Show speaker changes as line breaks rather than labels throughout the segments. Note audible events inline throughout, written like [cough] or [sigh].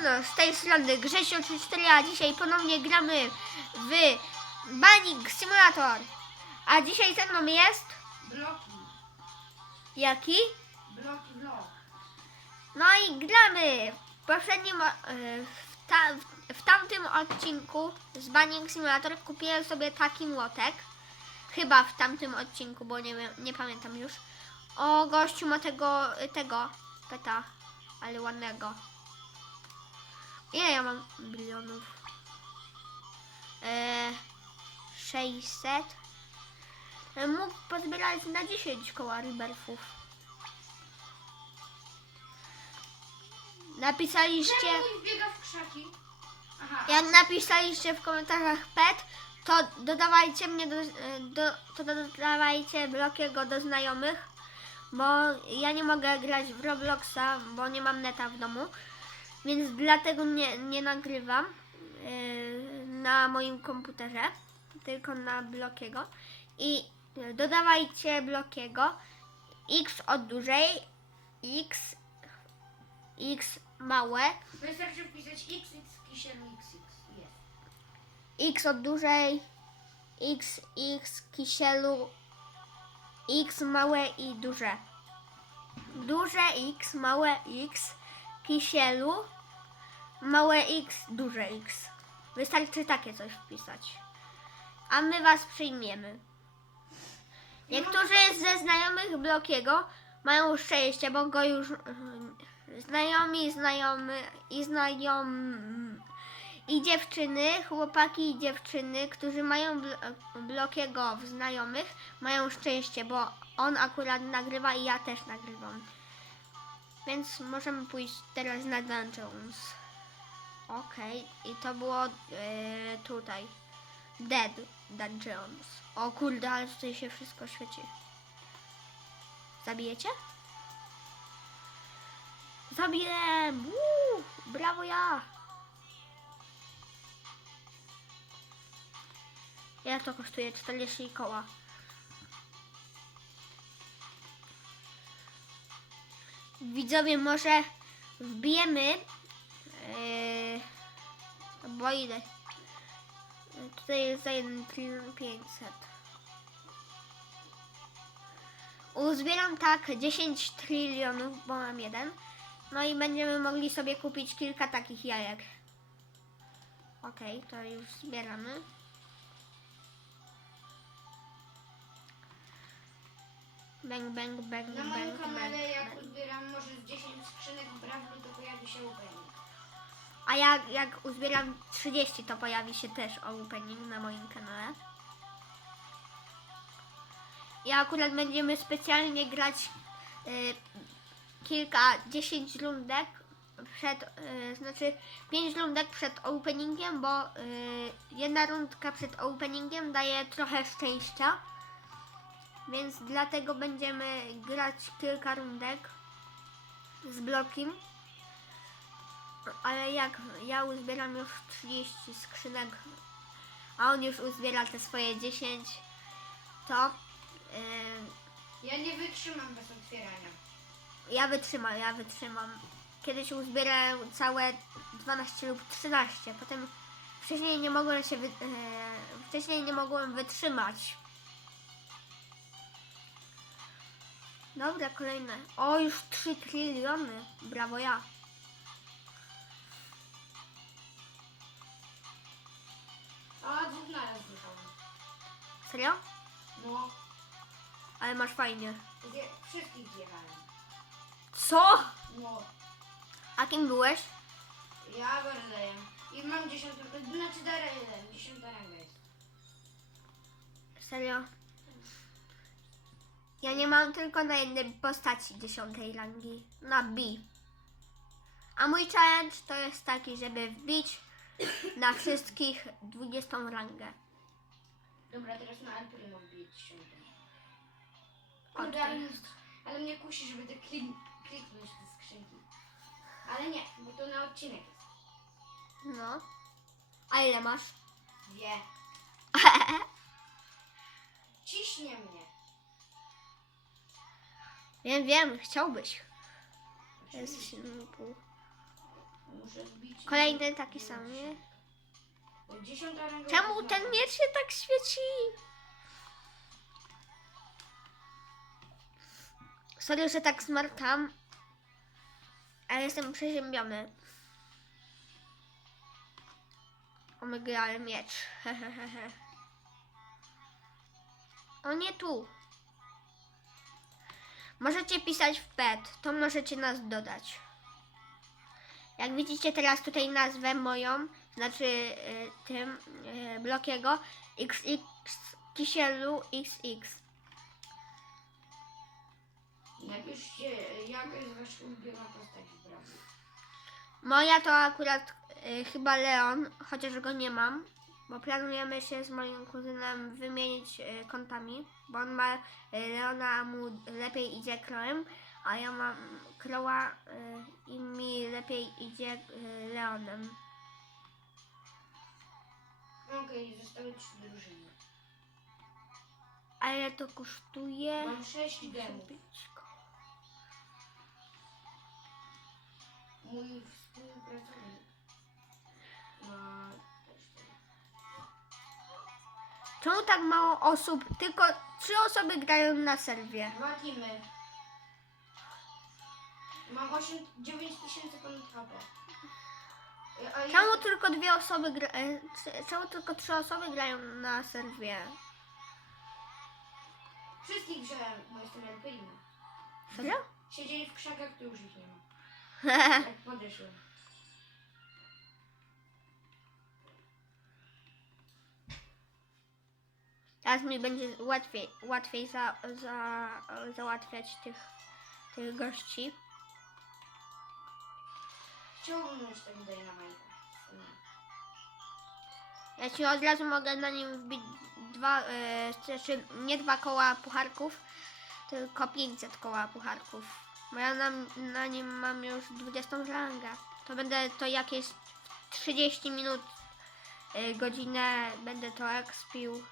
Siemano, z tej strony Grzesio 34, a dzisiaj ponownie gramy w Banning Simulator. A dzisiaj ze mną jest
Bloki.
jaki?
Bloki, blok.
No i gramy. W poprzednim, e, w, ta, w tamtym odcinku z Banning Simulator kupiłem sobie taki młotek. Chyba w tamtym odcinku, bo nie, nie pamiętam już. O, gościu ma tego, tego peta, ale ładnego. Ile ja mam bilionów? E, 600. E, Mógł pozbierać na 10 koła Riberfów. Napisaliście,
Czemu mój biega w krzaki? Aha.
jak napisaliście w komentarzach pet, to dodawajcie mnie do, do to dodawajcie blokiego do znajomych, bo ja nie mogę grać w Robloxa, bo nie mam neta w domu, więc dlatego nie, nie nagrywam e, na moim komputerze, tylko na blokiego i dodawajcie blokiego x od dużej, x, x małe,
Wystarczy wpisać XX kisielu XX. Jest.
x od dużej, x, x, kisielu, x małe i duże. Duże x, małe x, kisielu, małe x, duże x. Wystarczy takie coś wpisać. A my was przyjmiemy. Niektórzy ze znajomych Blokiego mają szczęście, bo go już mm, znajomi, znajomy i znajom i dziewczyny, chłopaki i dziewczyny, którzy mają bl- Blokiego w znajomych, mają szczęście, bo on akurat nagrywa i ja też nagrywam. Więc możemy pójść teraz na Dungeons. Okej, i to było e, tutaj. Dead Dungeons. O kurde, ale tutaj się wszystko świeci. Zabijecie? Woo! Brawo ja! Ile to kosztuje? 40 koła. Widzowie, może wbijemy. Yy, bo ile? Tutaj jest za 1 trylion 500. Uzbieram tak 10 trylionów, bo mam jeden. No i będziemy mogli sobie kupić kilka takich jajek. Okej, to już zbieramy. Bang, bang, bang,
Na
bang,
moim
bang,
kanale jak
bang.
uzbieram może z 10 skrzynek w brawlu, to pojawi się opening.
A jak, jak uzbieram 30, to pojawi się też opening na moim kanale. I akurat będziemy specjalnie grać y, kilka, 10 rundek przed, y, znaczy 5 rundek przed openingiem, bo y, jedna rundka przed openingiem daje trochę szczęścia. Więc dlatego będziemy grać kilka rundek z blokiem. Ale jak ja uzbieram już 30 skrzynek, a on już uzbiera te swoje 10, to yy,
Ja nie wytrzymam bez otwierania.
ja wytrzymam, ja wytrzymam. Kiedyś uzbierałem całe 12 lub 13, potem wcześniej nie mogłem się, wy, yy, wcześniej nie mogłem wytrzymać. Dobra, kolejne. O, już 3 tryliony. Brawo ja.
A dwóch naraz zjechałem.
Serio?
No,
Ale masz fajnie.
wszystkich zjechałem.
Co?
No,
A kim byłeś?
ja Berlejem. I mam dziesiątą, znaczy Darelem, dziesiąta ranga jest.
Serio? Ja nie mam tylko na jednej postaci dziesiątej rangi. Na B. A mój challenge to jest taki, żeby wbić na wszystkich 20 rangę.
Dobra, teraz na Alprimo wbiję dziesiątą. Kurde, ale, ale mnie kusi, żeby te klik, kliknąć te skrzynki. Ale nie, bo to na odcinek jest.
No. A ile masz?
Wie. [laughs] Ciśnie mnie.
Wiem, wiem, chciałbyś. Jest 7,5.
Muszę zbić.
Kolejny taki sam, nie?
Dziesiąta ranga.
Czemu ten miecz się tak świeci? Sorry, że tak smarkam. Ale jestem przeziębiony. Omega, ale miecz. [laughs] O nie tu. Możecie pisać w pet, to możecie nas dodać. Jak widzicie teraz tutaj nazwę moją, znaczy y, tym y, blokiego XX Kisielu XX.
Napiszcie, jaka jest wasza ulubiona postać w.
Moja to akurat y, chyba Leon, chociaż go nie mam, bo planujemy się z moim kuzynem wymienić y, kontami, bo on ma y, Leona, a mu lepiej idzie Kroem, a ja mam Kroa y, i mi lepiej idzie y, Leonem.
Okej, zostały trzy drużyny.
A ile to kosztuje?
Mam sześć gemów. Mój współpracownik ma.
Czemu tak mało osób? Tylko trzy osoby grają na serwie.
Dwa teamy. Mam 8, 9 tysięcy jest-
Czemu tylko dwie osoby gra... e, c- Czemu tylko trzy osoby grają na serwie?
Wszystkich wziąłem, bo jestem El Primo.
Serio?
Siedzieli w krzakach, to już ich nie ma. Jak [laughs] podeszłem.
Teraz mi będzie łatwiej, łatwiej za, za, załatwiać tych, tych gości.
Chciałbym mieć tak Dynamite.
Ja ci od razu mogę na nim wbić dwa, e, znaczy nie dwa koła pucharków, tylko 500 koła pucharków. Bo ja na, na nim mam już 20 rangę. To będę to jakieś 30 minut, e, godzinę będę to ekspił.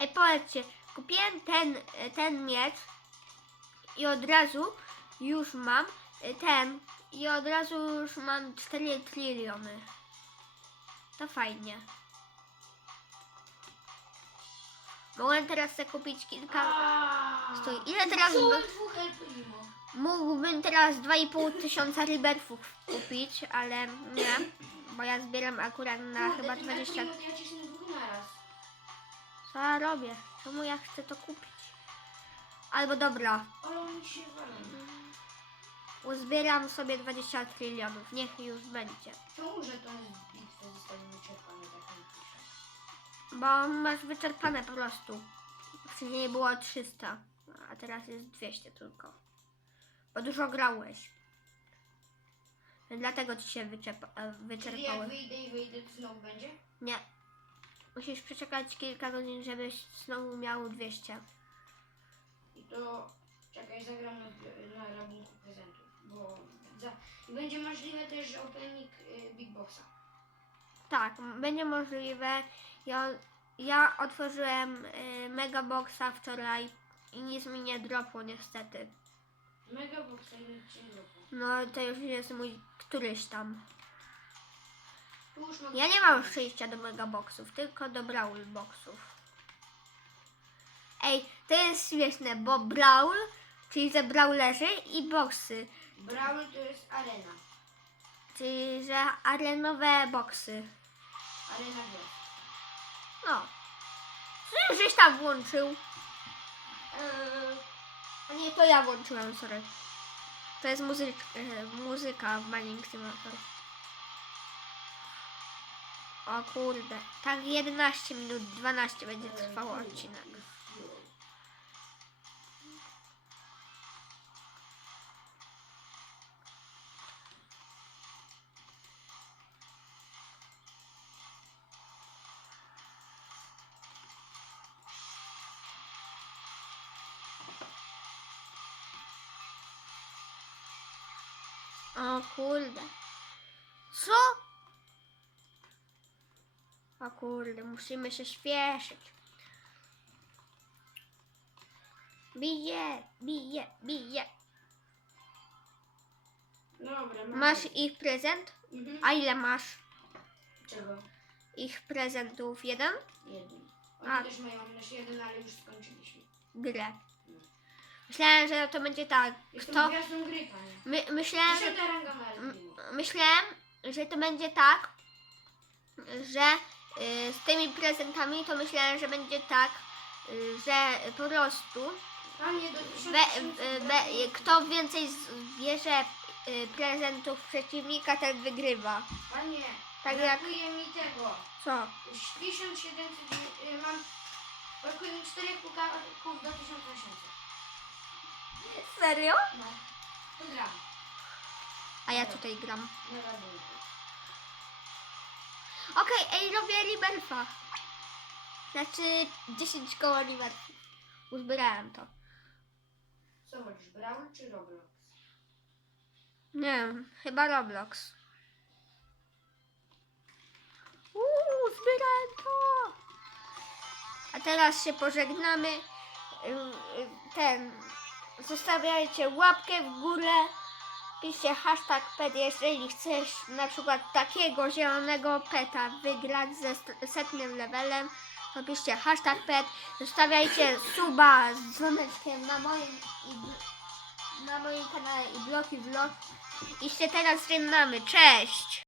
Ej, powiedzcie, kupiłem ten, e, ten miecz i od razu już mam e, ten i od razu już mam 4 triliony. To fajnie. Mogłem teraz sobie kupić kilka. Stój, ile teraz by-. Mógłbym teraz 2,5 tysiąca riberfów kupić, ale nie, bo ja zbieram akurat na chyba
tym El
20.
Primo to ja cisnę dwóch naraz.
Co ja robię? Czemu ja chcę to kupić? Albo dobra,
Ale oni się walą.
uzbieram sobie 20 trylionów, niech już będzie.
Czemu, że to jest bitwa zostanie wyczerpane, tak mi pisze.
Bo masz wyczerpane po prostu. Wcześniej było 300, a teraz jest 200 tylko. Bo dużo grałeś. Dlatego ci się wyczerpa, e,
Czyli jak
wyczerpały.
wyjdę i wyjdę, to znowu będzie?
Nie. Musisz przeczekać kilka godzin, żebyś znowu miał 200.
To czekaj, zagram na, na rabunku prezentów, bo za, i będzie możliwe też opening y, Big Boxa.
Tak, będzie możliwe. Ja, ja otworzyłem y, Megaboxa wczoraj i nic mi nie dropło niestety.
Mega Boxa nic nie zrobił.
No to już jest mój któryś tam.
Tu już mogę
Ja nie mam przejścia do megaboxów, tylko do brawl boxów. Ej, to jest śmieszne, bo brawl, czyli że brawlerzy i boxy,
Brawl to jest arena.
czyli że arenowe boxy.
Arena gwiazd.
No. Co żeś tam włączył? Eee, a nie, to ja włączyłem, sorry. To jest muzyk, e, muzyka w Mining Simulator. O kurde, tak 11 minut 12 będzie trwał odcinek. O kurde. Co? O kurde, musimy się śpieszyć. Bije, bije, bije.
Dobra, mam
Masz ich prezent?
Mhm.
A ile masz
Czego?
ich prezentów? Jeden?
Jeden. Oni
A.
też mają nasz jeden, ale już skończyliśmy.
Grę. Myślałem, że to będzie tak.
Jestem
Kto?
gwiazdą gry, panie.
My, myślałem, że
ranga Elfinu.
myślałem, że to będzie tak, że y, z tymi prezentami to myślałem, że będzie tak, y, że po prostu
Panie, do
kto więcej zbierze y, prezentów przeciwnika, ten wygrywa.
Panie,
Tak jak-
brakuje mi tego.
Co?
1700, y, mam... Brakuje mi 4 pukaków do 1800.
Serio?
No, to gram.
A ja tutaj gram.
Na rabunku.
Okej, ej, robię Liberfa. Znaczy 10 koło Liberfa. Uzbierałem to.
Co wolisz, Brawl czy Roblox?
Nie wiem, chyba Roblox. Uuu, zbierałem to! A teraz się pożegnamy. Ym, Ten. Zostawiajcie łapkę w górę. Piszcie hashtag pet, jeżeli chcesz na przykład takiego zielonego peta wygrać ze setnym levelem. To piszcie hashtag pet. Zostawiajcie suba z dzwoneczkiem na moim na moim kanale i bloki vlog. I się teraz żegnamy. Cześć!